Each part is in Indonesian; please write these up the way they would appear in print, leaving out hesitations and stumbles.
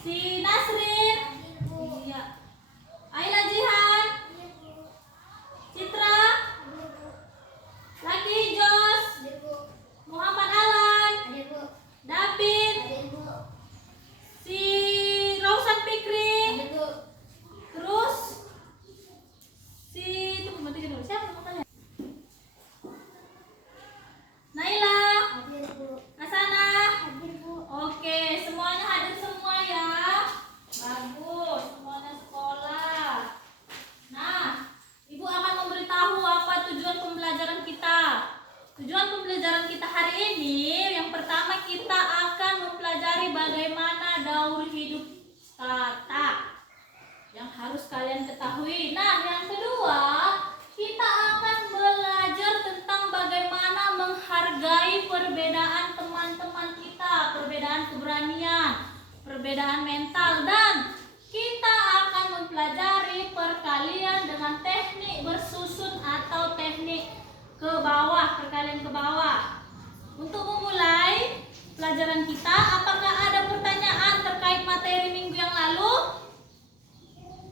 Si Nasrin. Iya. Ayla Jihan. Citra. Laki Jos. Muhammad Alan. David. Si Rausan Fikri. Terus si itu pembantu dulu. Siapa namanya? Naila. Asana. Oke, semuanya hadir semua ya. Bagus, semuanya sekolah. Nah, Ibu akan memberitahu apa tujuan pembelajaran kita. Tujuan pembelajaran kita hari ini, yang pertama kita akan mempelajari bagaimana daur hidup kata yang harus kalian ketahui. Nah, yang kedua, kita akan belajar tentang bagaimana menghargai perbedaan teman-teman kita, perbedaan keberanian, perbedaan mental, dan kita akan mempelajari perkalian dengan teknik bersusun atau teknik ke bawah, perkalian ke bawah. Untuk memulai pelajaran kita, apakah ada pertanyaan terkait materi minggu yang lalu?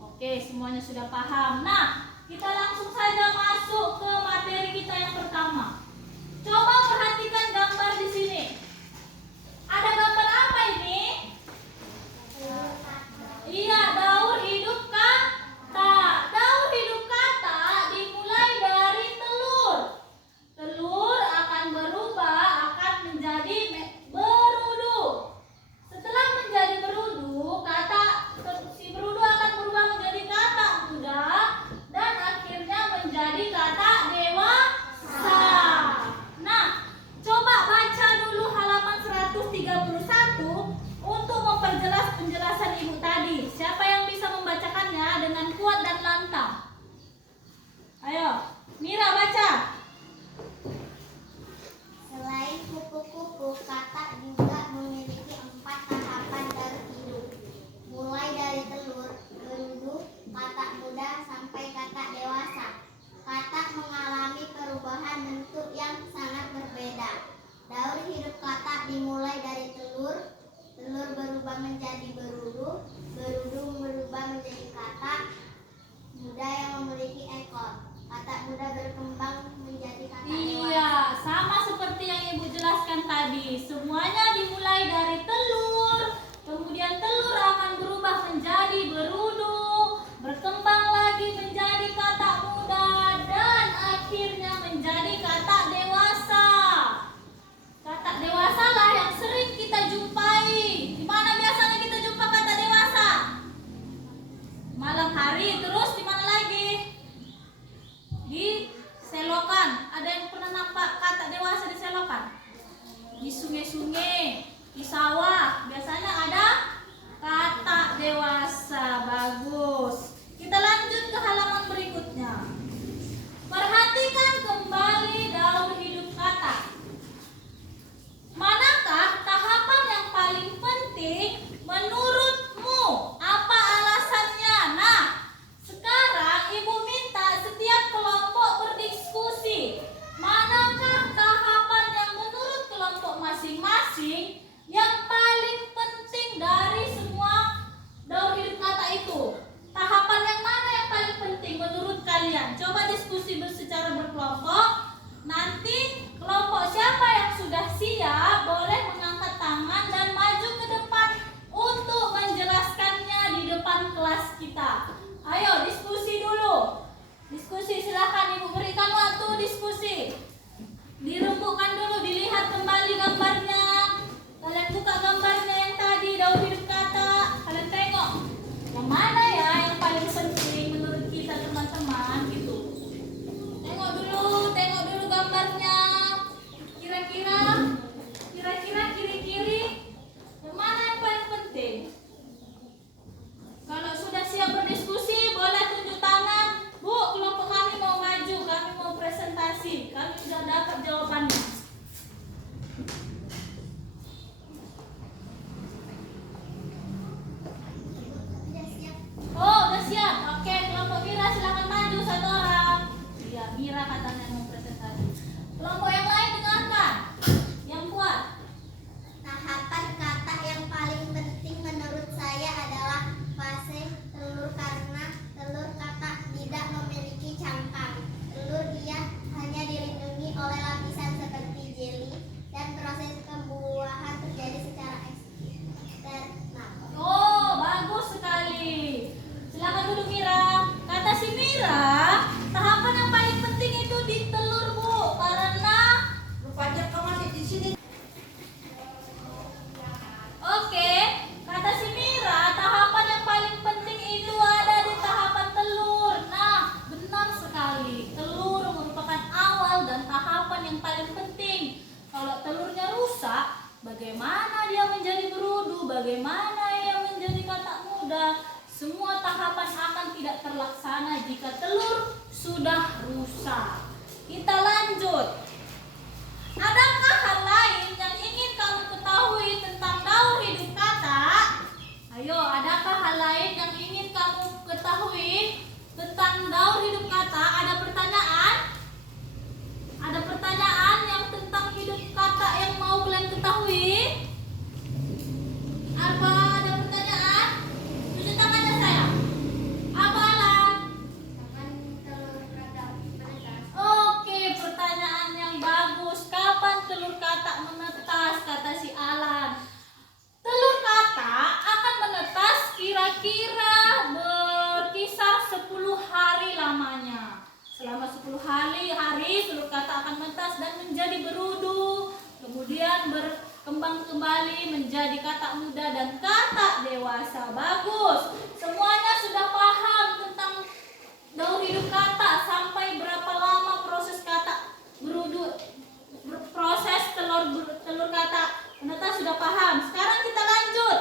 Oke, semuanya sudah paham. Nah, kita langsung saja masuk ke materi kita yang pertama. Coba perhatikan gambar di sini. Ada gambar apa ini? Iya, daur hidup kata. Daur hidup kata dimulai dari telur. Telur akan berubah, akan menjadi berudu. Setelah menjadi berudu, si berudu akan berubah menjadi kata muda dan akhirnya menjadi kata dewasa. Nah, coba baca dulu halaman 131 untuk memperjelas penjelasan Ibu tadi. Siapa yang bisa membacakannya dengan kuat dan lantang? Ayo, Mira baca. Selain kupu-kupu, katak juga memiliki 4 tahapan daur hidup. Mulai dari telur, berudu, katak muda, sampai katak dewasa. Katak mengalami perubahan bentuk yang sangat berbeda. Daur hidup katak dimulai dari telur. Telur berubah menjadi berudu. Berudu berubah menjadi katak muda yang memiliki ekor. Katak muda berkembang menjadi katak dewasa. Iya, sama seperti yang Ibu jelaskan tadi. Semuanya dimulai dari telur. Kemudian telur akan berubah menjadi berudu, berkembang lagi menjadi katak muda, dan akhirnya menjadi katak dewasa. Katak dewasa lah yang sering kita jumpai. Di mana biasanya kita jumpa katak dewasa? Malam hari. Terus di mana lagi? Di selokan. Ada yang pernah nampak katak dewasa di selokan? Di sungai-sungai, di sawah. Biasanya ada katak dewasa. Bagus. Kita lanjut ke halaman berikutnya. Perhatikan kembali daur hidup katak. Manakah tahapan yang paling penting menurutmu? Apa alasannya? Nah, sekarang Ibu minta setiap kelompok berdiskusi. Manakah tahapan yang menurut kelompok masing-masing yang paling penting dari semua daur hidup kata itu? Tahapan yang mana yang paling penting menurut kalian? Coba diskusi secara berkelompok. Nanti kelompok siapa yang sudah siap boleh mengangkat tangan dan maju ke depan untuk menjelaskannya di depan kelas kita. Ayo diskusi dulu. Diskusi, silakan Ibu berikan waktu diskusi. Dirembukkan dulu, dilihat kembali gambarnya. bagaimana dia menjadi berudu, bagaimana ia menjadi katak muda. Semua tahapan akan tidak terlaksana jika telur sudah rusak. Kita lanjut. Adakah hal lain yang ingin kamu ketahui tentang daur hidup katak? Ayo, adakah hal lain yang ingin kamu ketahui tentang daur hidup katak? Ada pertanyaan? Ada pertanyaan yang tentang hidup katak yang mau kalian ketahui? Apa ada pertanyaan? Tunjuk tangannya saya. Apa Alan? Kapan telur katak menetas? Oke, pertanyaan yang bagus. Kapan telur katak menetas? Kata si Alan. Telur katak akan menetas kira-kira berkisar 10 hari lamanya. Selama 10 hari telur katak akan menetas dan menjadi berudu. Kemudian berkembang kembali menjadi katak muda dan katak dewasa. Bagus. Semuanya sudah paham tentang daur hidup katak, sampai berapa lama proses katak berudu, proses telur katak menetas sudah paham. Sekarang kita lanjut.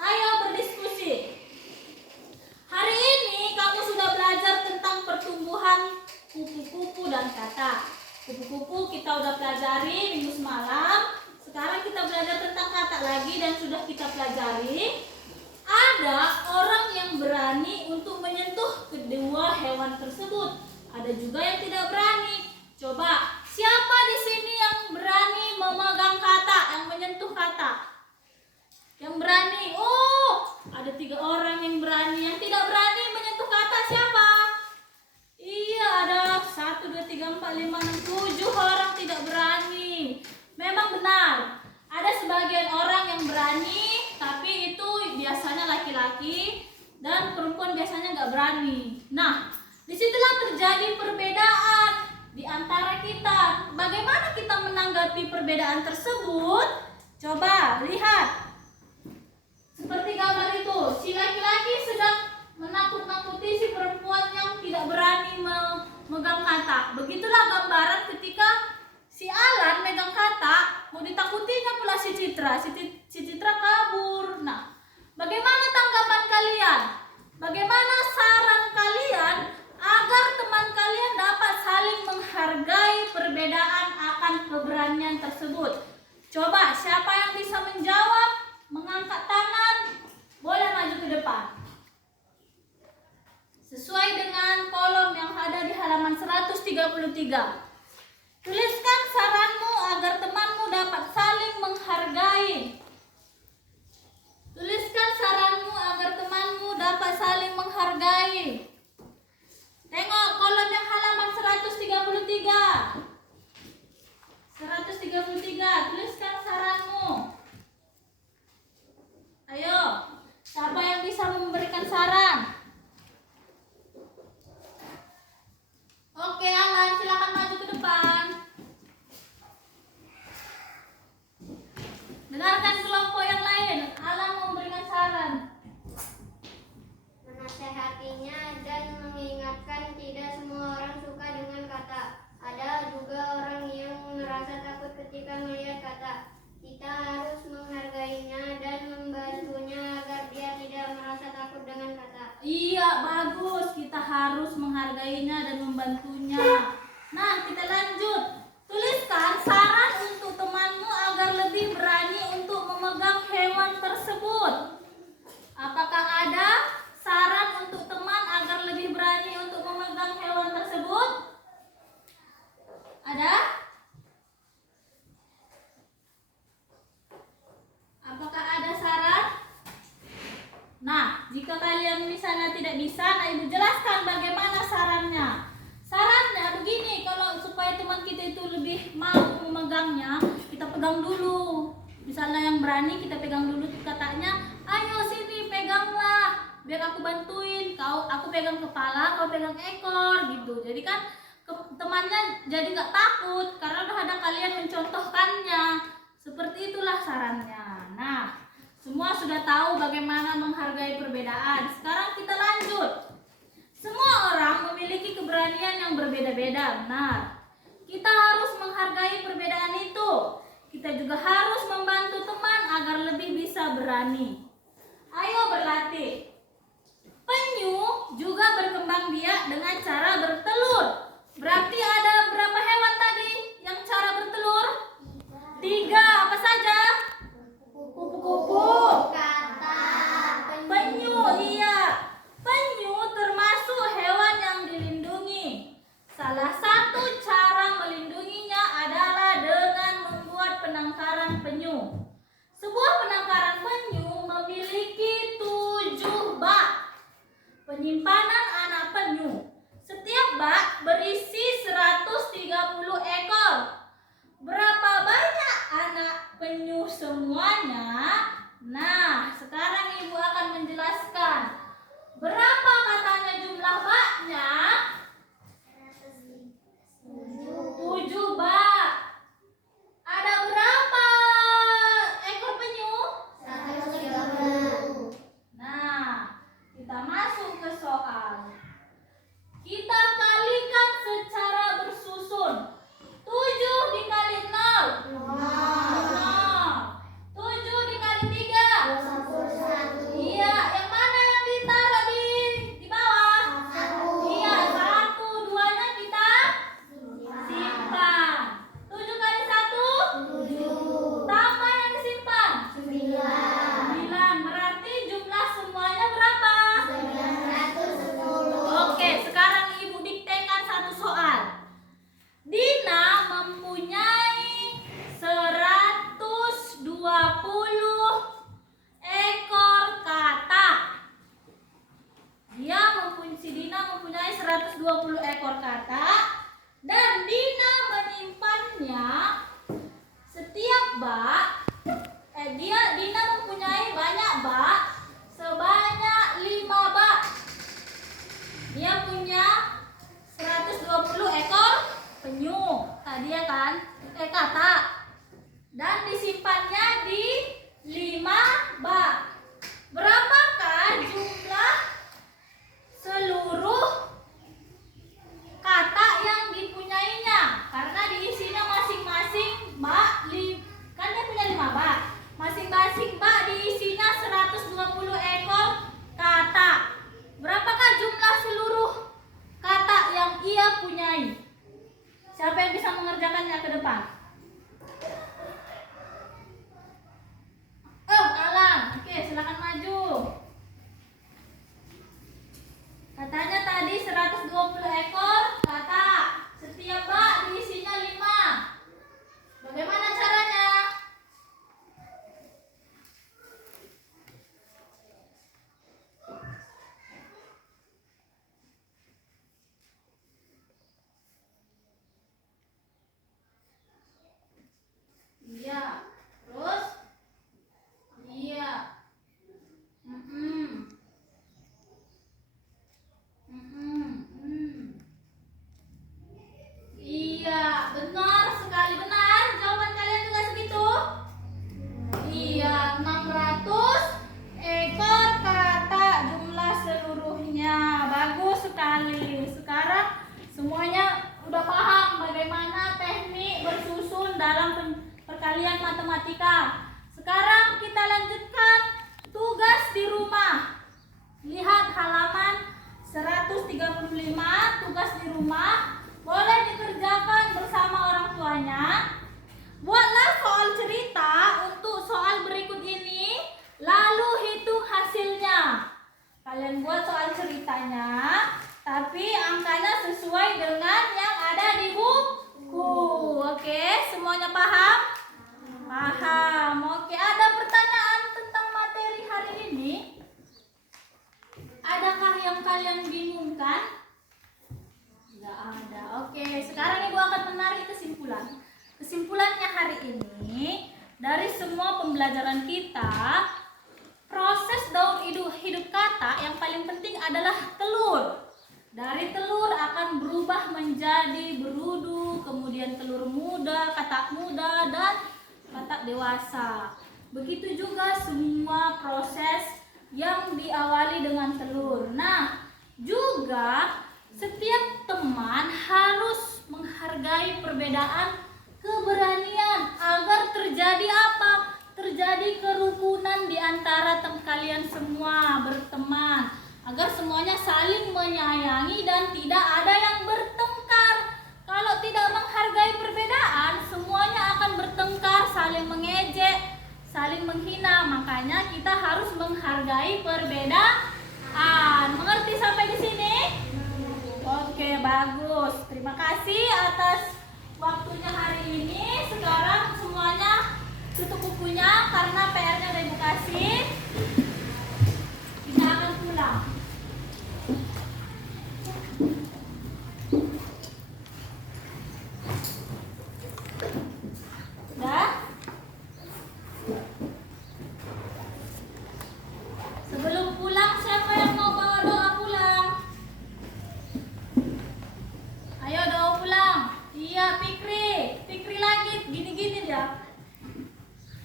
Ayo berdiskusi. Hari ini kamu sudah belajar tentang pertumbuhan kupu-kupu dan katak. Kupu-kupu kita udah pelajari minggu semalam. Sekarang kita belajar tentang katak lagi dan sudah kita pelajari. Ada orang yang berani untuk menyentuh kedua hewan tersebut. Ada juga yang tidak berani. Coba, siapa di sini yang berani memegang katak, yang menyentuh katak? Yang berani? Oh, ada 3 orang yang berani. Yang tidak berani menyentuh katak siapa? Iya, ada 1, 2, 3, 4, 5, 6, 7 orang tidak berani. Memang benar, ada sebagian orang yang berani, tapi itu biasanya laki-laki dan perempuan biasanya nggak berani. Nah, disitulah terjadi perbedaan di antara kita. Bagaimana kita menanggapi perbedaan tersebut? Coba lihat. Seperti gambar itu, si laki-laki sedang menakut-nakuti si perempuan yang tidak berani memegang katak. Begitulah gambaran ketika si Alan megang katak, mau ditakutinya pula si Citra. Si Citra kabur. Nah, bagaimana tanggapan kalian? Bagaimana saran kalian agar teman kalian dapat saling menghargai perbedaan akan keberanian tersebut? Coba, siapa yang bisa menjawab? Mengangkat tangan, boleh maju ke depan. Sesuai dengan kolom yang ada di halaman 133. Tuliskan saranmu agar temanmu dapat saling menghargai. Tuliskan saranmu agar temanmu dapat saling menghargai. Tengok kolom yang halaman 133. 133, tuliskan saranmu. Ayo, siapa yang bisa memberikan saran? Oke, Alan, silakan maju ke depan. Dengarkan kelompok yang lain. Alan mau memberikan saran. Menasehatinya dan mengingatkan tidak semua orang suka dengan kata. Ada juga orang yang merasa takut ketika melihat kata. Kita harus menghargainya dan membantunya agar dia tidak merasa takut dengan kata. Iya, bagus. Kita harus menghargainya dan membantunya. Nah, kita lanjut. Tuliskan saran untuk temanmu agar lebih berani untuk memegang hewan tersebut. Apakah ada saran untuk teman agar lebih berani untuk memegang hewan tersebut? Ada? Apakah ada saran? Nah, jika kalian misalnya tidak bisa, nah Ibu jelaskan bagaimana sarannya. Sarannya begini, kalau supaya teman kita itu lebih mau memegangnya, kita pegang dulu. Misalnya yang berani kita pegang dulu katanya, ayo sini peganglah, biar aku bantuin. Aku pegang kepala, kau pegang ekor gitu. Jadi kan temannya jadi nggak takut karena udah ada kalian mencontohkannya. Seperti itulah sarannya. Nah, semua sudah tahu bagaimana menghargai perbedaan. Sekarang kita lanjut. Semua orang memiliki keberanian yang berbeda-beda. Benar. Kita harus menghargai perbedaan itu. Kita juga harus membantu teman berani. Ayo berlatih. Penyu juga berkembang biak dengan cara bertelur. Berarti ada berapa hewan tadi yang cara bertelur? 3. Apa saja? Kupu-kupu. Penyu, iya. Penyu termasuk hewan yang dilindungi. Salah satu cara melindunginya adalah dengan membuat penangkaran penyu. Sebuah penangkaran penyu memiliki 7 bak penyimpanan anak penyu. Setiap bak berisi 130 ekor. Berapa banyak anak penyu semuanya? Nah, sekarang ibu akan menjelaskan. Berapa katanya jumlah baknya? 7 bak. Ada berapa ekor penyu? 130. Nah, kita masuk ke soal. Kita kalikan secara bersusun. 7 dikali 0. 7 dikali 3. 21. Iya, yang mana yang ditaruh di bawah? 1. Iya, 1, 2-nya kita simpan. 7 kali 1, 7. tambah yang disimpan. 9. 9, berarti jumlah semuanya berapa? 910. Oke, sekarang ibu diktekan satu soal. Dina mempunyai 120 ekor katak. Si Dina mempunyai 120 ekor katak dan Dina menyimpannya setiap bak. Dina mempunyai banyak bak sebanyak 5 bak. Dia punya 120 ekor penyu. Tadi ya kan? Katak. Dan disimpannya di 5 bak. Berapakah jumlah seluruh katak yang dipunyainya? Karena diisinya masing-masing bak, kan dia punya 5 bak. Masing-masing bak diisinya 120 ekor katak. Berapakah jumlah seluruh katak yang ia punyai? Siapa yang bisa mengerjakannya ke depan? Oh, Alang. Oke, silakan maju. Katanya tadi 120 ekor katak. Setiap bak diisinya 5. Bagaimana caranya? Iya. Terus? Iya. Iya, benar sekali, benar. Jawaban kalian juga segitu? Iya, 600 ekor katak jumlah seluruhnya. Bagus sekali. Sekarang semuanya udah paham bagaimana teknik bersusun dalam perkalian matematika. Sekarang kita lanjutkan tugas di rumah. Lihat halaman 135, tugas di rumah. Boleh dikerjakan bersama orang tuanya. Buatlah soal cerita untuk soal berikut ini, lalu hitung hasilnya. Kalian buat soal ceritanya, tapi angkanya sesuai dengan yang ada di buku. Oke, semuanya paham? Paham. Oke, ada pertanyaan tentang materi hari ini? Adakah yang kalian bingungkan? Tidak ada. Oke, sekarang ibu akan menarik kesimpulan. Kesimpulannya hari ini, dari semua pembelajaran kita, proses daur hidup katak yang paling penting adalah telur. Dari telur akan berubah menjadi berudu, kemudian telur muda, katak muda, dan katak dewasa. Begitu juga semua proses yang diawali dengan telur. Nah, juga setiap teman harus menghargai perbedaan keberanian agar terjadi apa? Terjadi kerukunan di antara kalian semua berteman, agar semuanya saling menyayangi dan tidak ada yang bertengkar. Kalau tidak menghargai perbedaan, semuanya akan bertengkar, saling mengejek, saling menghina. Makanya kita harus menghargai perbedaan. Mengerti sampai di sini? Oke, bagus. Terima kasih atas waktunya hari ini. Sekarang semuanya tutup bukunya karena PR-nya udah Ibu kasih. Tidak akan pulang. Udah? Sebelum pulang, siapa yang mau bawa doa pulang? Ayo doa pulang. Iya, Fikri lagi, gini-gini dia.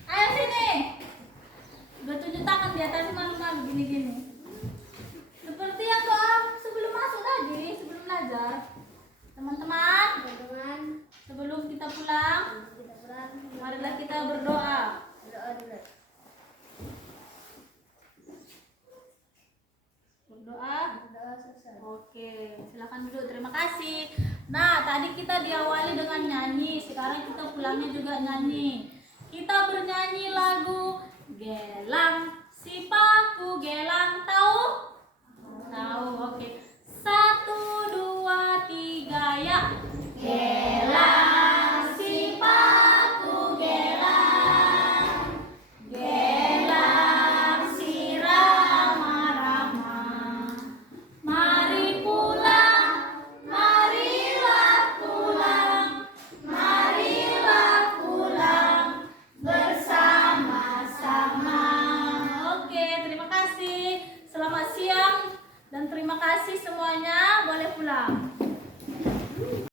Ayo sini. Udah tunjuk tangan di atas malu-malu gini-gini. Seperti yang doa sebelum masuk tadi, sebelum belajar. Teman-teman, sebelum kita pulang, marilah kita berdoa. Berdoa. Oke, silakan duduk. Terima kasih. Nah, tadi kita diawali dengan nyanyi. Sekarang kita pulangnya juga nyanyi. Kita bernyanyi lagu Gelang si Paku Gelang, tahu? Tahu. Oke. 1, 2, 3 ya. Gelang si Paku Gelang, gelang si Rama-Rama. Mari pulang, marilah pulang, marilah pulang bersama-sama. Oke, terima kasih. Selamat siang dan terima kasih semuanya.